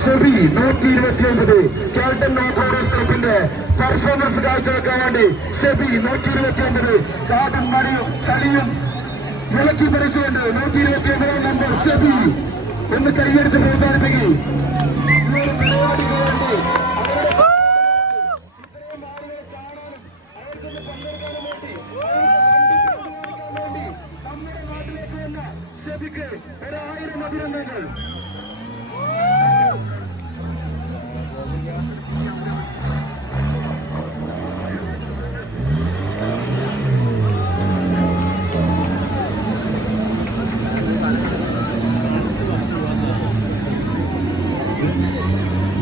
ഷെബി നൂറ്റി ഇരുപത്തി ഒമ്പത് കാൽട്ടൺ ഓഫ് സ്റ്റോപ്പിന്റെ പെർഫോമൻസ് കാഴ്ചവെക്കാൻ വേണ്ടി ഷെബി നൂറ്റി ഇരുപത്തി ഒമ്പത് കാടും മഴയും ചളിയും ഇളക്കി പറിച്ചുകൊണ്ട് നൂറ്റി ഇരുപത്തി ഒമ്പതാം നമ്പർ ഷെബി ഒന്ന് കൈയടിച്ച് പ്രോത്സാഹിപ്പിക്കും. ഇവരുടെ പരിപാടിക്ക് വേണ്ടി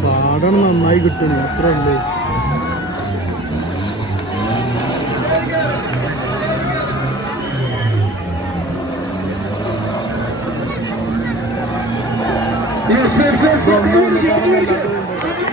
ഗാർഡൻ നന്നായി കിട്ടണേ അത്ര അല്ലേ Yes, yes, yes, yes. കൈയടിക്ക്, കൈയടിക്ക്.